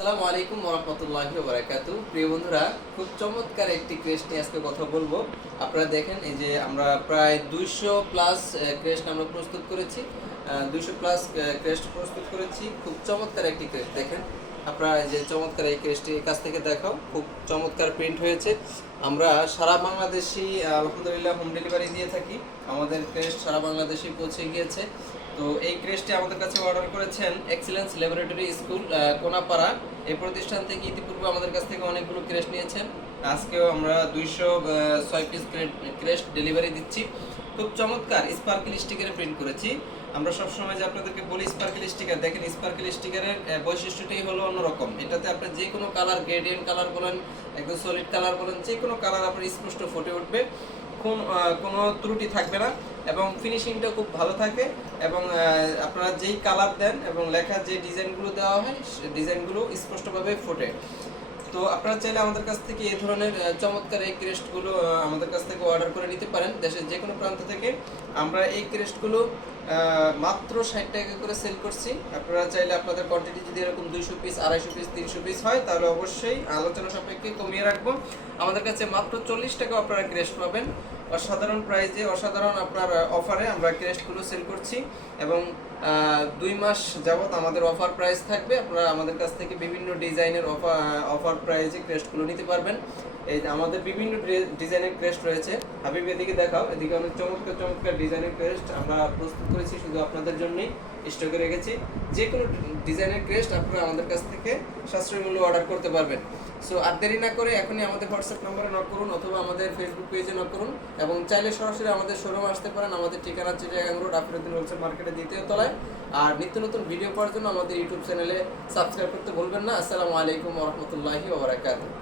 আসসালামু আলাইকুম ওরহমতুল্লাহি বারাকাতু প্রিয় বন্ধুরা, খুব চমৎকার একটি ক্রেস্ট নিয়ে আজকে কথা বলব। আপনারা দেখেন, এই যে আমরা প্রায় দুইশো প্লাস ক্রেস্ট আমরা প্রস্তুত করেছি। দুইশো প্লাস ক্রেস্ট প্রস্তুত করেছি। খুব চমৎকার একটি ক্রেস্ট দেখেন। আপনারা যে চমৎকার এই ক্রেস্টটি কাছ থেকে দেখাও। খুব চমৎকার প্রিন্ট হয়েছে। আমরা সারা বাংলাদেশি আলহামদুলিল্লাহ হোম ডেলিভারি দিয়ে থাকি। আমাদের ক্রেস্ট সারা বাংলাদেশে পৌঁছে গিয়েছে। তো এই ক্রেস্টটি আমাদের কাছে অর্ডার করেছেন এক্সিলেন্স ল্যাবরেটরি স্কুল কোনাপাড়া। এই প্রতিষ্ঠান থেকে ইতিপূর্বে আমাদের কাছ থেকে অনেকগুলো ক্রেস্ট নিয়েছেন। আজকেও আমরা দুইশো ছয় পিস ক্রেস্ট ডেলিভারি দিচ্ছি। খুব চমৎকার স্পার্কেল স্টিকারে প্রিন্ট করেছি। আমরা সবসময় যে আপনাদেরকে বলি স্পার্কেল স্টিকার দেখেন স্পার্কেল স্টিকারের বৈশিষ্ট্যটাই হলো অন্যরকম। এটাতে আপনি যে কোনো কালার গ্রেডিয়েন্ট কালার বলেন, একদম সলিড কালার বলেন যে কোনো কালার আপনার স্পষ্ট ফুটে উঠবে কোন কোনো ত্রুটি থাকবে না এবং ফিনিশিংটা খুব ভালো থাকে এবং আপনারা যেই কালার দেন এবং লেখা যে ডিজাইনগুলো দেওয়া হয় ডিজাইনগুলো স্পষ্টভাবে ফোটে। তো আপনারা চাইলে আমাদের কাছ থেকে এই ধরনের চমৎকার এই ক্রেস্টগুলো আমাদের কাছ থেকে অর্ডার করে নিতে পারেন। দেশের যে কোনো প্রান্ত থেকে আমরা এই ক্রেস্টগুলো মাত্র ষাট টাকা করে সেল করছি। আপনারা চাইলে আপনাদের কোয়ান্টিটি যদি এরকম দুইশো পিস আড়াইশো পিস তিনশো পিস হয়, তাহলে অবশ্যই আলোচনা সাপেক্ষে কমিয়ে রাখব। আমাদের কাছে মাত্র চল্লিশ টাকা আপনারা ক্রেস্ট পাবেন। অসাধারণ প্রাইজে অসাধারণ আপনার অফারে আমরা ক্রেস্টগুলো সেল করছি এবং দুই মাস যাবত আমাদের অফার প্রাইস থাকবে। আপনারা আমাদের কাছ থেকে বিভিন্ন ডিজাইনের অফার অফার প্রাইজে ক্রেস্টগুলো নিতে পারবেন। এই আমাদের বিভিন্ন ডিজাইনের ক্রেস্ট রয়েছে। হাবিব, এদিকে দেখাও। এদিকে অনেক চমৎকার চমৎকার ডিজাইনের ক্রেস্ট আমরা প্রস্তুত করেছি শুধু আপনাদের জন্যই। স্টকে রেখেছি। যে কোনো ডিজাইনের ক্রেস্ট আপনারা আমাদের কাছ থেকে সাশ্রয়ী মূল্য অর্ডার করতে পারবেন। সো আর দেরি না করে এখনই আমাদের হোয়াটসঅ্যাপ নম্বরে নক করুন অথবা আমাদের ফেসবুক পেজে নক করুন। এবং চাইলে সরাসরি আমাদের শোরুম আসতে পারেন। আমাদের ঠিকানা চিটাগাং রোড আফিরুদ্দিন হোলসেল মার্কেটের দ্বিতীয় তলায়। আর নিত্য নতুন ভিডিও পাওয়ার জন্য আমাদের ইউটিউব চ্যানেলে সাবস্ক্রাইব করতে ভুলবেন না। আসসালামু আলাইকুম রহমতুল্লাহি ওবরাকাতুহ